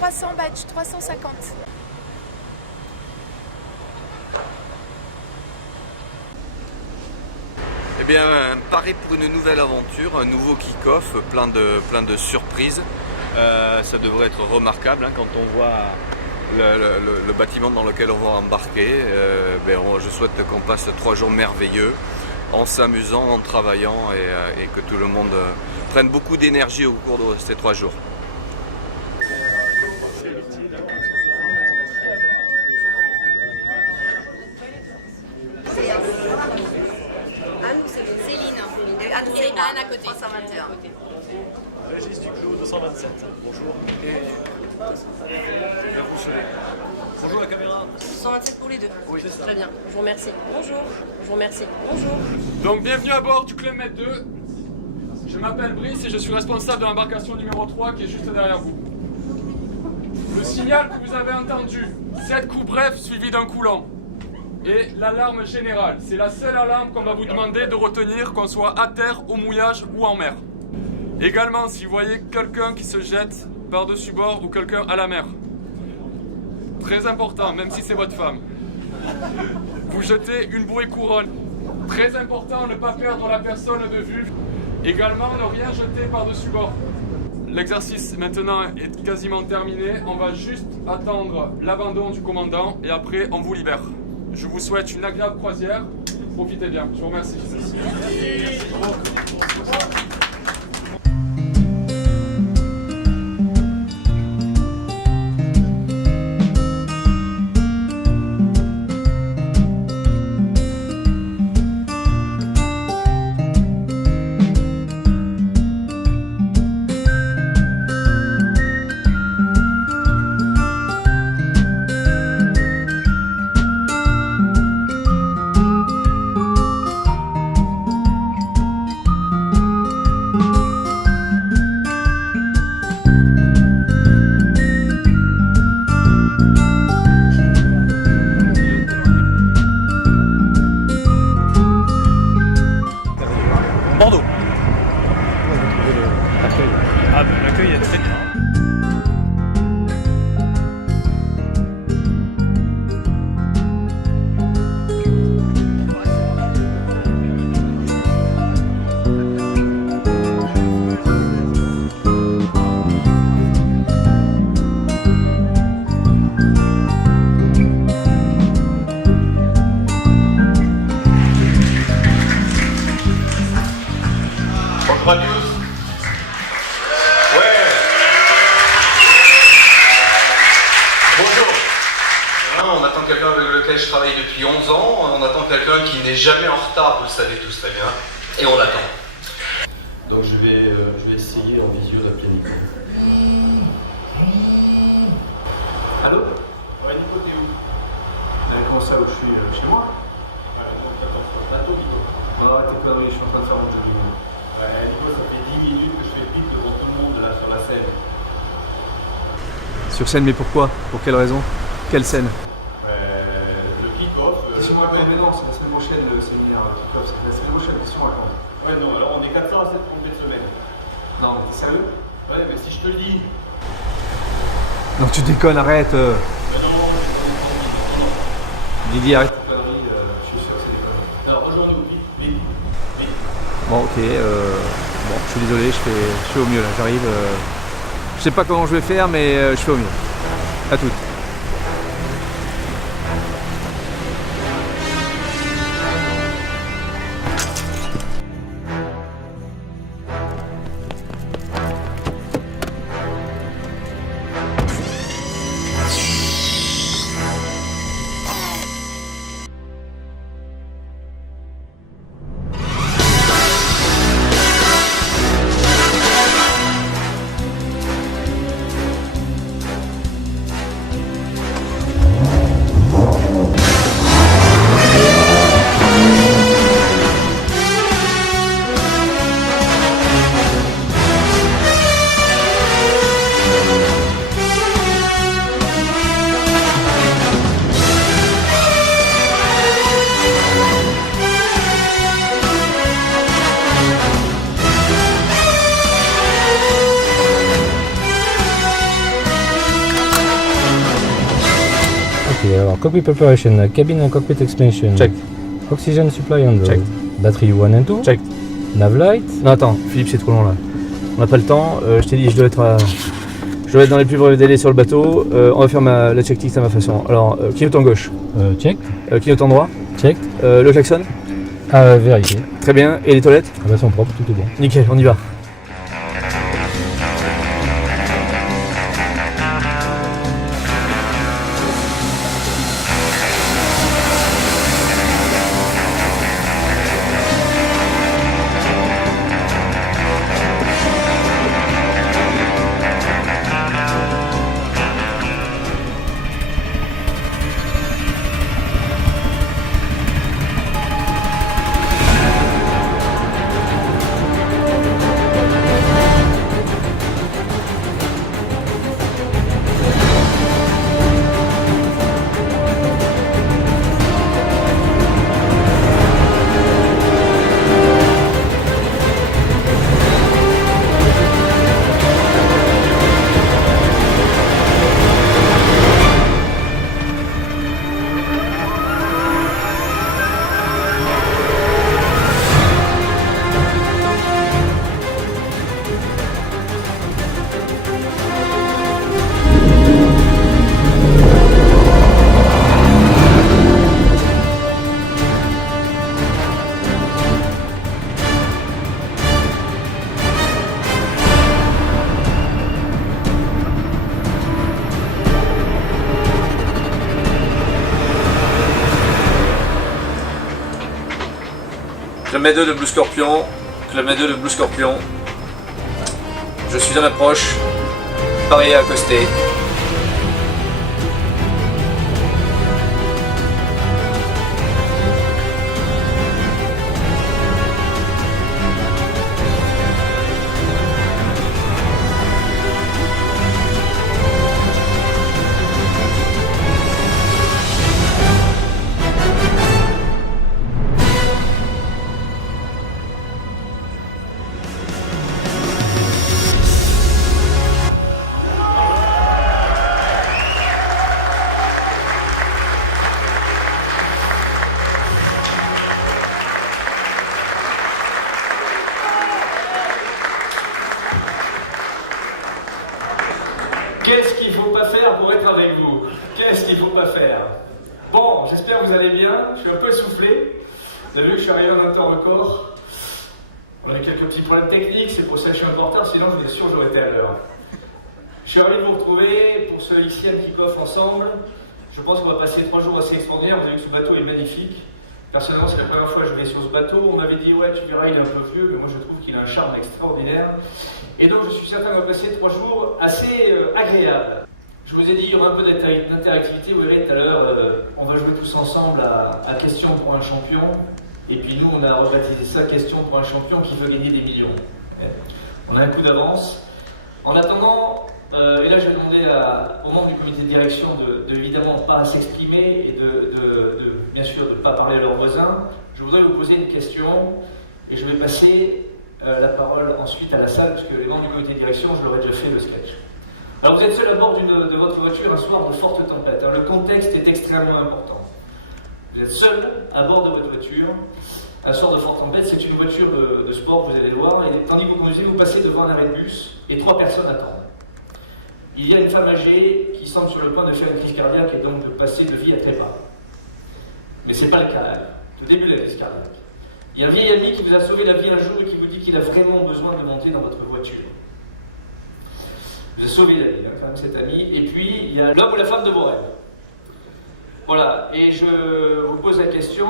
300 badges, 350. Eh bien, pareil pour une nouvelle aventure, un nouveau kick-off, plein de surprises. Ça devrait être remarquable hein, quand on voit le bâtiment dans lequel on va embarquer. Je souhaite qu'on passe 3 jours merveilleux en s'amusant, en travaillant et que tout le monde prenne beaucoup d'énergie au cours de ces 3 jours. Céline, Anne à côté. 321. Régis Duclos, 227. Bonjour. Et Pierre Rousselet. Bonjour la caméra. 127 pour les deux. Oui, c'est ça. Très bien. Je vous remercie. Bonjour. Je vous remercie. Bonjour. Donc bienvenue à bord du Club Med 2. Je m'appelle Brice et je suis responsable de l'embarcation numéro 3 qui est juste derrière vous. Le signal que vous avez entendu, 7 coups brefs suivis d'un coup lent. Et l'alarme générale, c'est la seule alarme qu'on va vous demander de retenir, qu'on soit à terre, au mouillage ou en mer. Également, si vous voyez quelqu'un qui se jette par-dessus bord ou quelqu'un à la mer. Très important, même si c'est votre femme. Vous jetez une bouée couronne. Très important, ne pas perdre la personne de vue. Également, ne rien jeter par-dessus bord. L'exercice maintenant est quasiment terminé. On va juste attendre l'abandon du commandant et après on vous libère. Je vous souhaite une agréable croisière. Profitez bien. Je vous remercie. Bordeaux. Ah ben l'accueil est très bien. Bonjour à tous. Ouais. Bonjour. On attend quelqu'un avec lequel je travaille depuis 11 ans. On attend quelqu'un qui n'est jamais en retard, vous le savez tous très bien. Et on l'attend. Donc je vais essayer en visio d'appeler Nico. Allô? Ouais, Nico, t'es où? Comment ça, où je suis chez moi? Donc attends, sur le plateau, Nico. Ah, t'es connerie, je suis en train de faire un jogging. Ouais, Nico, ça fait 10 minutes que je fais pique devant tout le monde là sur la scène. Sur scène, mais pourquoi? Pour quelle raison? Quelle scène? Le kick-off. mais non, c'est la semaine prochaine le séminaire kick-off, c'est la semaine prochaine, question à quand? Ouais, non, alors on est 400 à 7 complets de semaine. Non, t'es sérieux? Ouais, mais si je te le dis. Non, tu déconnes, arrête. Non. Didier, arrête. Je suis sûr que c'est des conneries. Alors rejoins-nous, vite. Bon, ok. Bon, je suis désolé, je fais au mieux là. J'arrive. Je sais pas comment je vais faire, mais je fais au mieux. À toutes. Ok, alors cockpit preparation, cabin and cockpit explanation. Check. Oxygen supply and Check. Battery 1 and 2. Check. Nav light. Non, attends, Philippe, c'est trop long là. On n'a pas le temps. Je t'ai dit, je dois être dans les plus brefs délais sur le bateau. On va faire la checklist à ma façon. Alors, clignotant gauche. Check. Clignotant droit. Check. Le klaxon. Vérifier. Très bien. Et les toilettes? Ah bah, sont propres, tout est bon. Nickel, on y va. Club Med 2 de Blue Scorpion, Club Med 2 de Blue Scorpion. Je suis en approche, Paris à accoster. Qu'est-ce qu'il ne faut pas faire pour être avec vous? Qu'est-ce qu'il ne faut pas faire? Bon, j'espère que vous allez bien. Je suis un peu essoufflé. Vous avez vu que je suis arrivé en un temps record. On a quelques petits problèmes techniques, c'est pour ça que je suis un peu en retard, sinon je vous assure j'aurais été à l'heure. Je suis ravi de vous retrouver pour ce XIème kick-off ensemble. Je pense qu'on va passer 3 jours assez extraordinaires. Vous avez vu que ce bateau est magnifique. Personnellement, c'est la première fois que je vais sur ce bateau. On m'avait dit, ouais, tu verras, il est un peu vieux, mais moi je trouve qu'il a un charme extraordinaire. Et donc, je suis certain qu'on va passer 3 jours assez agréables. Je vous ai dit, il y aura un peu d'interactivité. Vous verrez tout à l'heure, on va jouer tous ensemble à Question pour un champion. Et puis nous, on a rebaptisé ça Question pour un champion qui veut gagner des millions. On a un coup d'avance. En attendant, et là, je vais demander aux membres du comité de direction de évidemment pas s'exprimer et bien sûr de ne pas parler à leurs voisins. Je voudrais vous poser une question et je vais passer la parole ensuite à la salle, puisque les membres du comité de direction, je leur ai déjà fait le sketch. Alors vous êtes seul à bord de votre voiture un soir de forte tempête. Le contexte est extrêmement important. Vous êtes seul à bord de votre voiture un soir de forte tempête. C'est une voiture de sport, vous allez le voir, et tandis que vous conduisez, vous passez devant un arrêt de bus et 3 personnes attendent. Il y a une femme âgée qui semble sur le point de faire une crise cardiaque et donc de passer de vie à trépas. Mais ce n'est pas le cas, au début de la crise cardiaque. Il y a un vieil ami qui vous a sauvé la vie un jour et qui vous dit qu'il a vraiment besoin de monter dans votre voiture. Vous avez sauvé la vie, quand même, cet ami. Et puis, il y a l'homme ou la femme de vos rêves. Voilà, et je vous pose la question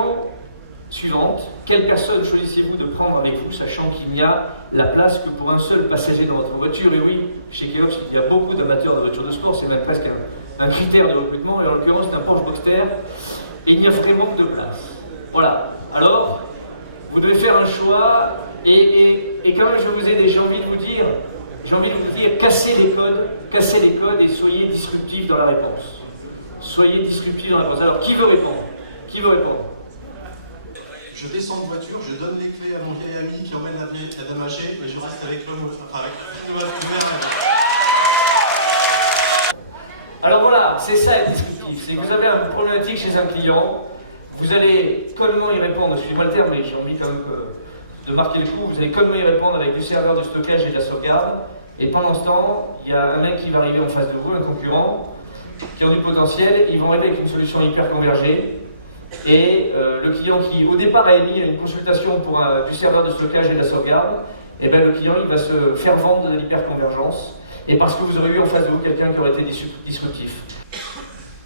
suivante. Quelle personne choisissez-vous de prendre avec vous, sachant qu'il n'y a la place que pour un seul passager dans votre voiture? Et oui, chez Keops, il y a beaucoup d'amateurs de voitures de sport, c'est même presque un critère de recrutement, et en l'occurrence, c'est un Porsche Boxster, et il n'y a vraiment que de place. Voilà, alors, vous devez faire un choix, et quand même, je vous ai déjà envie de vous dire, cassez les codes et soyez disruptifs dans la réponse. Soyez disruptifs dans la réponse. Alors, qui veut répondre? Qui veut répondre? Je descends de voiture, je donne les clés à mon vieil ami qui emmène la dame âgée et je reste avec l'homme avec le vert. Alors voilà, c'est ça être disruptif. sportif. C'est que vous avez une problématique chez un client, vous allez connement y répondre, excusez-moi le terme, mais j'ai envie quand même de marquer le coup, vous allez connement y répondre avec du serveur de stockage et de la sauvegarde, et pendant ce temps, il y a un mec qui va arriver en face de vous, un concurrent, qui ont du potentiel, ils vont arriver avec une solution hyper convergée, et le client qui au départ a émis une consultation pour du serveur de stockage et de la sauvegarde, et bien le client il va se faire vendre de l'hyperconvergence, et parce que vous aurez eu en face de vous quelqu'un qui aurait été disruptif.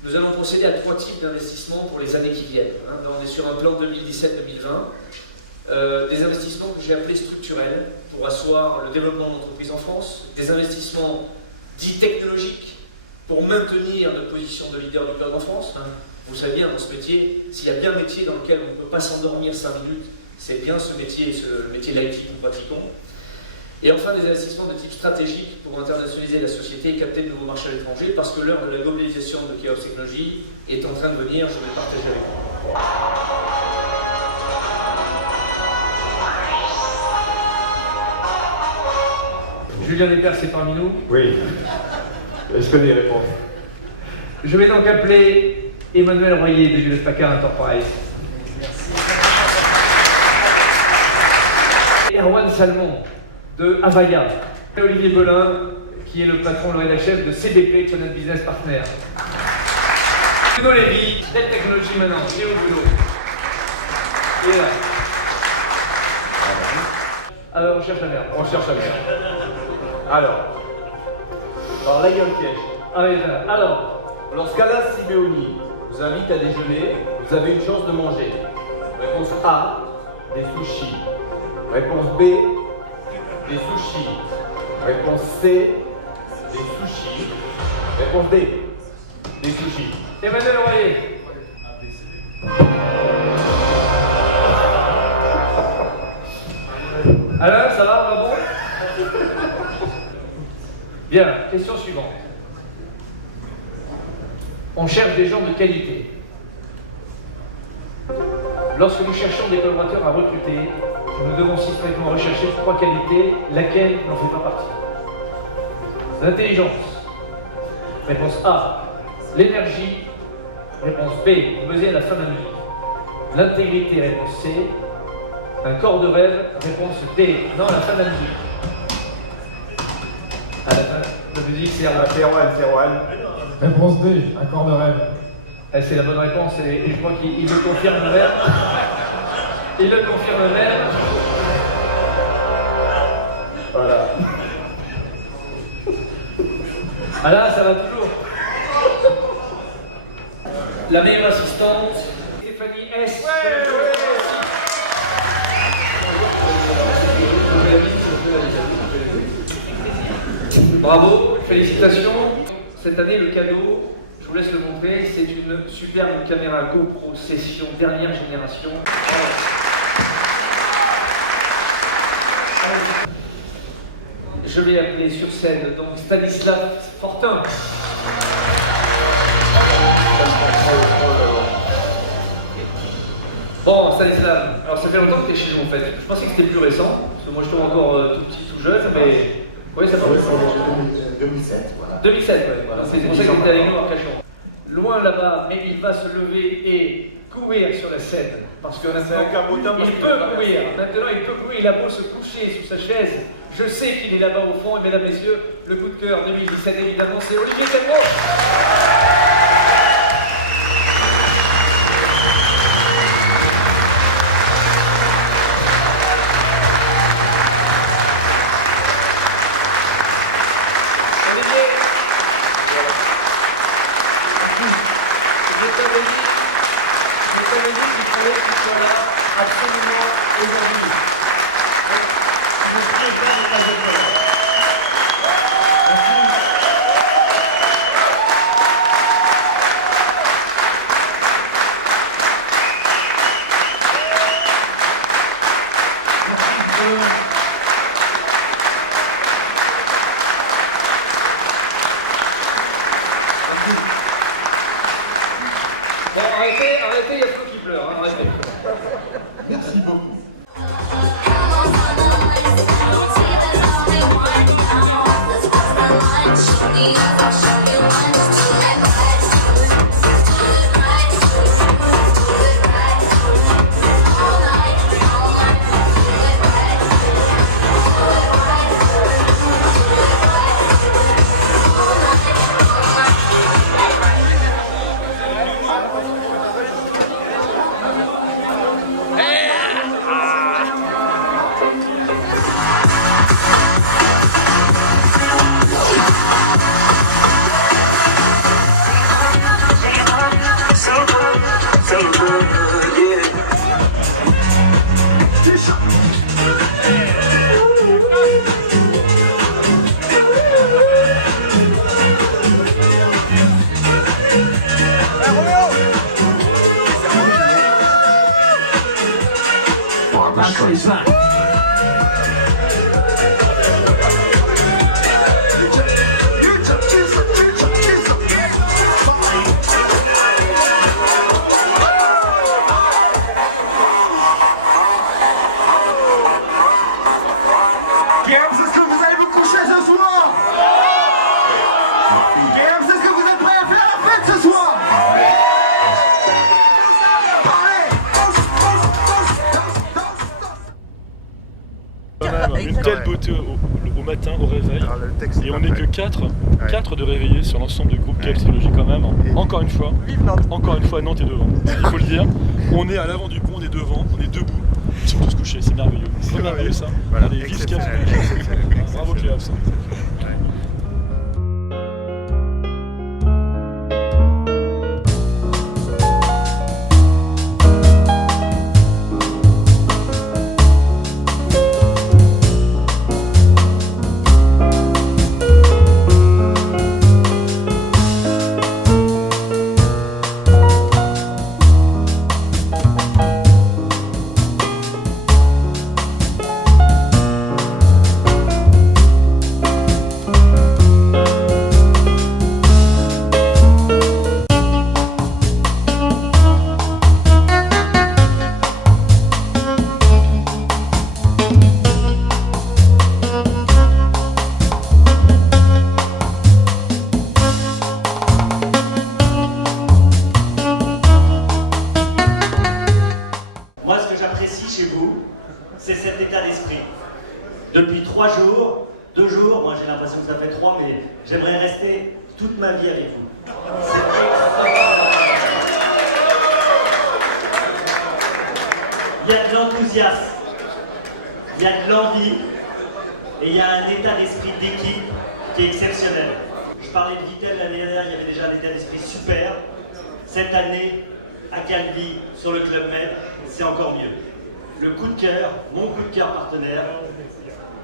Nous allons procéder à 3 types d'investissements pour les années qui viennent. Là, on est sur un plan 2017-2020. Des investissements que j'ai appelés structurels pour asseoir le développement de l'entreprise en France, des investissements dits technologiques pour maintenir notre position de leader du cloud en France. Vous savez bien, dans ce métier, s'il y a bien un métier dans lequel on ne peut pas s'endormir 5 minutes, c'est bien ce métier, le métier d'IT que nous pratiquons. Et enfin, des investissements de type stratégique pour internationaliser la société et capter de nouveaux marchés à l'étranger, parce que l'heure de la globalisation de Keops Technologies est en train de venir, je vais le partager avec vous. Julien Lepers est parmi nous. Oui. Je connais les réponses. Je vais donc appeler Emmanuel Royer de Hewlett Packard Enterprise. Erwan Salmon de Avaya. Et Olivier Belin, qui est le patron, le rédacteur chef de CDP, Channel Business Partner. Bruno Lévy, Dell Technologies maintenant, il est au boulot. Il est là. Alors, on cherche la merde. On cherche la merde. Alors la gueule piège. Allez, alors. Lorsqu'Alain Simeoni vous invite à déjeuner, vous avez une chance de manger. Réponse A, des sushis. Réponse B, des sushis. Réponse C, des sushis. Réponse D, des sushis. Emmanuel Royer. Alain, ça va, on va bon? Bien, question suivante. On cherche des gens de qualité. Lorsque nous cherchons des collaborateurs à recruter, nous devons systématiquement rechercher 3 qualités, laquelle n'en fait pas partie. L'intelligence. Réponse A. L'énergie. Réponse B. Vous buzzez à la fin de la musique. L'intégrité. Réponse C. Un corps de rêve. Réponse D. Non, à la fin de la musique. À la fin de la musique, c'est Erwan. C'est Erwan. Réponse D, un corps de rêve. C'est la bonne réponse et je crois qu'il le confirme même. Il le confirme même. Voilà. Ah là, ça va toujours. La meilleure assistante, Stéphanie S. Bravo, félicitations. Cette année, le cadeau, je vous laisse le montrer, c'est une superbe caméra GoPro Session dernière génération. Je vais appeler sur scène donc Stanislas Fortin. Bon, Stanislas, alors ça fait longtemps que tu es chez nous en fait. Je pensais que c'était plus récent, parce que moi je tombe encore tout petit, tout jeune, mais... Oui, ça va. 2007, voilà. 2007, ouais. Voilà. C'est pour ça qu'il était avec nous en cachant. Loin là-bas, mais il va se lever et courir sur la scène. Parce que maintenant, il peut courir. Maintenant, il peut courir. Il a beau se coucher sous sa chaise. Je sais qu'il est là-bas au fond. Et mesdames, messieurs, le coup de cœur 2017, évidemment, c'est Olivier Telmo. Bon, arrêtez, il y a Flo qui pleure, hein, arrêtez. Merci beaucoup. Show me, I'll show you one, two, and five. au réveil. Alors, le texte Et est on pas n'est prêt. que 4 de réveillés sur l'ensemble du groupe KF Trilogy quand même. Encore une fois, Nantes est devant. Il faut le dire. On est à l'avant du pont, on est devant, on est debout. Ils sont tous couchés, c'est merveilleux. C'est merveilleux ça. Voilà, Allez, vive KF exceptionnel, Trilogy. exceptionnel. Bravo KF. Moi, ce que j'apprécie chez vous, c'est cet état d'esprit. Depuis 3 jours, 2 jours, moi j'ai l'impression que ça fait 3, mais j'aimerais rester toute ma vie avec vous. Il y a de l'enthousiasme, il y a de l'envie, et il y a un état d'esprit d'équipe qui est exceptionnel. Je parlais de Vittel l'année dernière, il y avait déjà un état d'esprit super. Cette année, à Calvi, sur le Club Med, c'est encore mieux. Le coup de cœur, mon coup de cœur partenaire,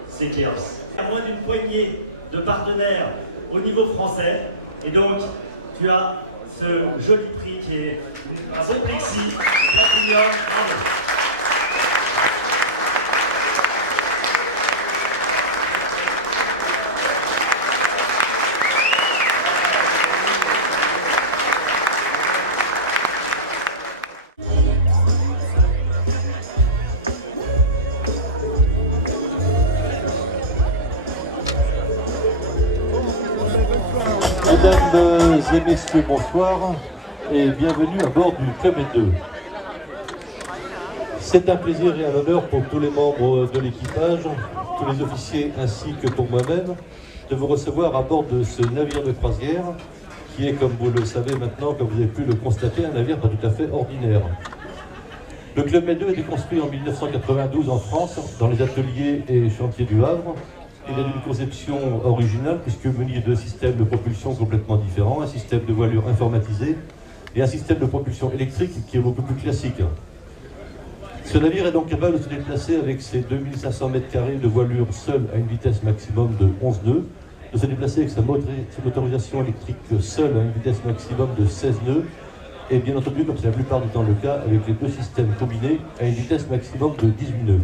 c'est Keops. À moins d'une poignée de partenaires au niveau français, et donc tu as ce joli prix qui est ce Plexi Platinum. Bravo. Mesdames et messieurs, bonsoir et bienvenue à bord du Club Med 2. C'est un plaisir et un honneur pour tous les membres de l'équipage, tous les officiers ainsi que pour moi-même, de vous recevoir à bord de ce navire de croisière qui est, comme vous le savez maintenant, comme vous avez pu le constater, un navire pas tout à fait ordinaire. Le Club Med 2 a été construit en 1992 en France, dans les ateliers et chantiers du Havre. Il est d'une conception originale puisque muni de systèmes de propulsion complètement différents, un système de voilure informatisé et un système de propulsion électrique qui est beaucoup plus classique. Ce navire est donc capable de se déplacer avec ses 2500 m² de voilure seule à une vitesse maximum de 11 nœuds, de se déplacer avec sa motorisation électrique seule à une vitesse maximum de 16 nœuds et bien entendu, comme c'est la plupart du temps le cas, avec les 2 systèmes combinés à une vitesse maximum de 18 nœuds.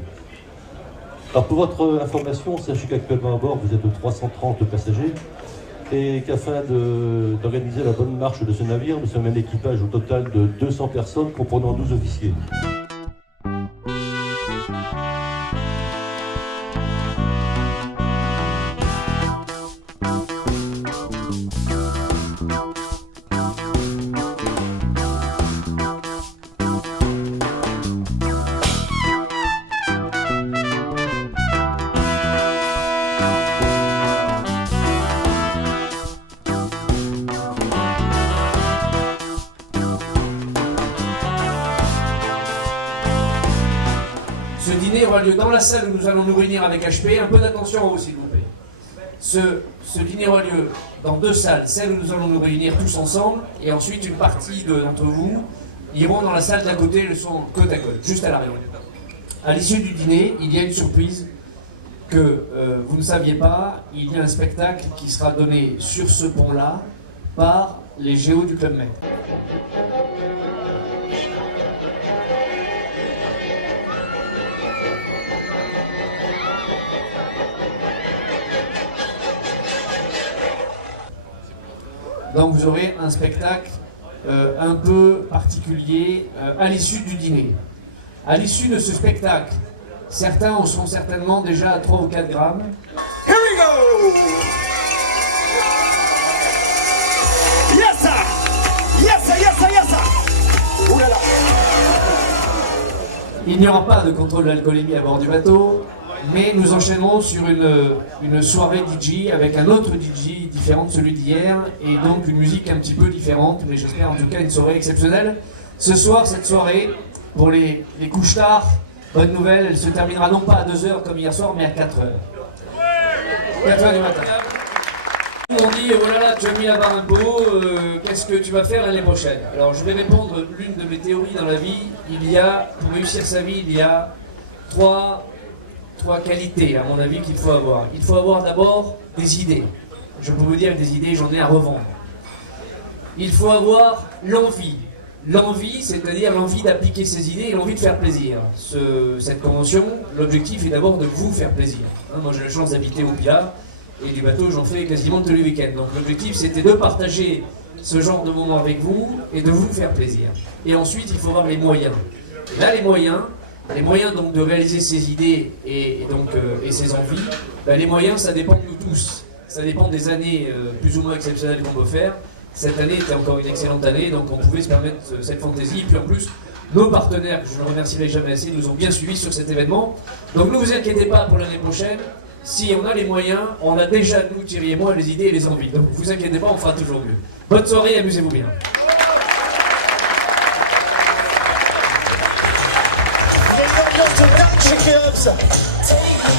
Alors pour votre information, sachez qu'actuellement à bord vous êtes 330 passagers et qu'afin d'organiser la bonne marche de ce navire, nous sommes un équipage au total de 200 personnes comprenant 12 officiers. Ce dîner aura lieu dans la salle où nous allons nous réunir avec HP. Un peu d'attention en haut, s'il vous plaît. Ce dîner aura lieu dans 2 salles. Celle où nous allons nous réunir tous ensemble. Et ensuite, une partie d'entre vous iront dans la salle d'à côté. Elles sont côte à côte, juste à l'arrière. À l'issue du dîner, il y a une surprise que vous ne saviez pas. Il y a un spectacle qui sera donné sur ce pont-là par les géos du Club Med. Donc vous aurez un spectacle un peu particulier à l'issue du dîner. À l'issue de ce spectacle, certains en sont certainement déjà à 3 ou 4 grammes. Here we go! Yes sir! Yes sir, yes sir, yes sir! Oulala! Il n'y aura pas de contrôle d'alcoolémie à bord du bateau. mais nous enchaînerons sur une soirée DJ avec un autre DJ différent de celui d'hier, et donc une musique un petit peu différente, mais j'espère en tout cas une soirée exceptionnelle. Ce soir, cette soirée, pour les couches tard, bonne nouvelle, elle se terminera non pas à 2h comme hier soir, mais à 4h. 4h du matin. On dit, voilà, là, tu as mis la barre un peu haut, qu'est-ce que tu vas faire l'année prochaine? Alors, je vais répondre l'une de mes théories dans la vie. Pour réussir sa vie, il y a trois qualités, à mon avis, qu'il faut avoir. Il faut avoir d'abord des idées. Je peux vous dire que des idées, j'en ai à revendre. Il faut avoir l'envie. L'envie, c'est-à-dire l'envie d'appliquer ses idées et l'envie de faire plaisir. Cette convention, l'objectif est d'abord de vous faire plaisir. Moi, j'ai la chance d'habiter au Pilat. Et du bateau, j'en fais quasiment tous les week-ends. Donc l'objectif, c'était de partager ce genre de moments avec vous et de vous faire plaisir. Et ensuite, il faut avoir les moyens. Et là, les moyens donc de réaliser ses idées et ses envies, les moyens, ça dépend de nous tous. Ça dépend des années plus ou moins exceptionnelles qu'on peut faire. Cette année était encore une excellente année, donc on pouvait se permettre cette fantaisie. Et puis en plus, nos partenaires, que je ne remercierai jamais assez, nous ont bien suivis sur cet événement. Donc ne vous inquiétez pas pour l'année prochaine. Si on a les moyens, on a déjà, nous, Thierry et moi, les idées et les envies. Donc ne vous inquiétez pas, on fera toujours mieux. Bonne soirée, amusez-vous bien. Il y a une ambiance de dingue chez Keops.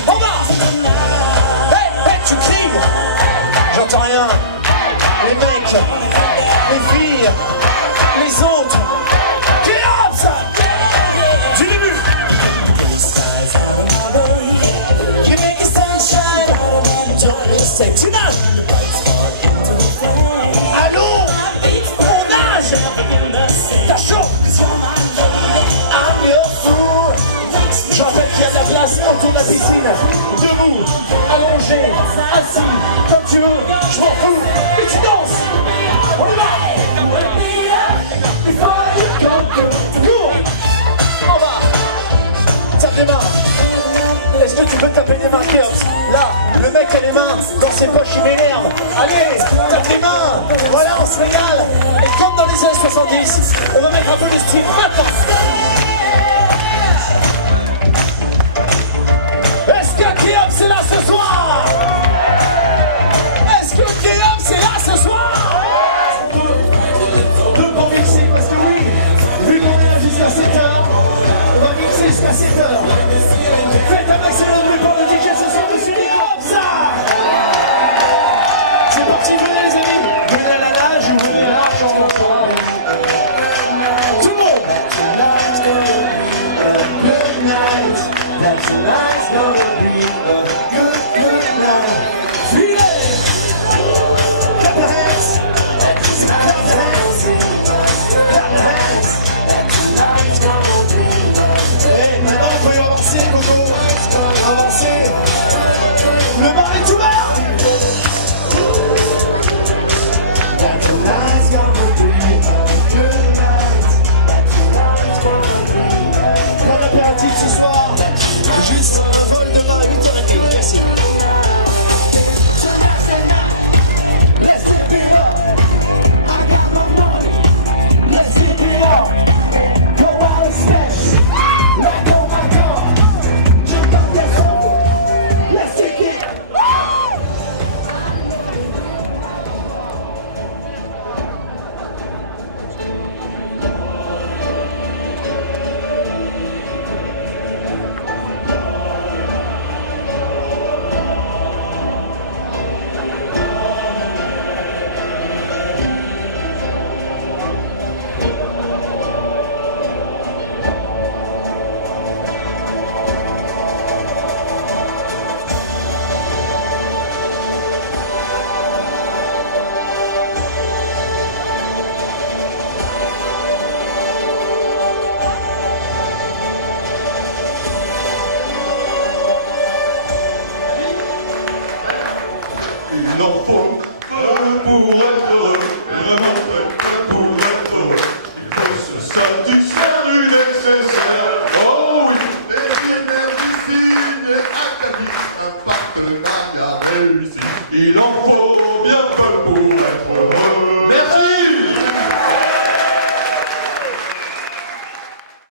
On va. Hey, tu cries. J'entends rien. Les mecs, les filles, les autres. Keops. Du début. Allô, on nage. T'as chaud. I'm your fool. Je rappelle qu'il y a de la place autour de la piscine. Debout, allongé, assis, comme tu veux. Je m'en fous. Et tu danses. On y va. Cours. En bas. Ça démarre. Est-ce que tu peux taper des mains, Keops? Là, le mec a les mains dans ses poches, il m'énerve. Allez, tape les mains. Voilà, on se régale. Et comme dans les années 70, on va mettre un peu de style maintenant. Est-ce que Keops est là ce soir? Est-ce que Keops est là ce soir? Deux pour mixer, parce que oui, vu qu'on est là jusqu'à 7h, on va mixer jusqu'à 7h. Faites un maximum de bruit pour le DJ ce soir, je suis comme ça. C'est parti, venez les amis. Venez à la nage ou venez à l'arche en manchant. Tout le monde. Good night. That tonight's gonna be a good night. Filez. Clap your hands. Clap your hands. Clap your hands. That tonight's gonna be a good night. Maintenant, on peut y avancer, Gogo. Avancer. Le bar est ouvert. That tonight's gonna be a good night. That tonight's gonna be a good night. Prends l'apéritif ce soir. Juste un vol demain à 8h30. Merci. Let's zip it up. I got no money. Let's zip it up. Go out and smash. Let go my car. Jump up that hole. Let's take it. Il en faut peu pour être heureux, vraiment peu pour être heureux. Il faut se satisfaire du nécessaire. Oh oui, les énergicides, les académiques, un partenariat réussi. Il en faut bien peu pour être heureux.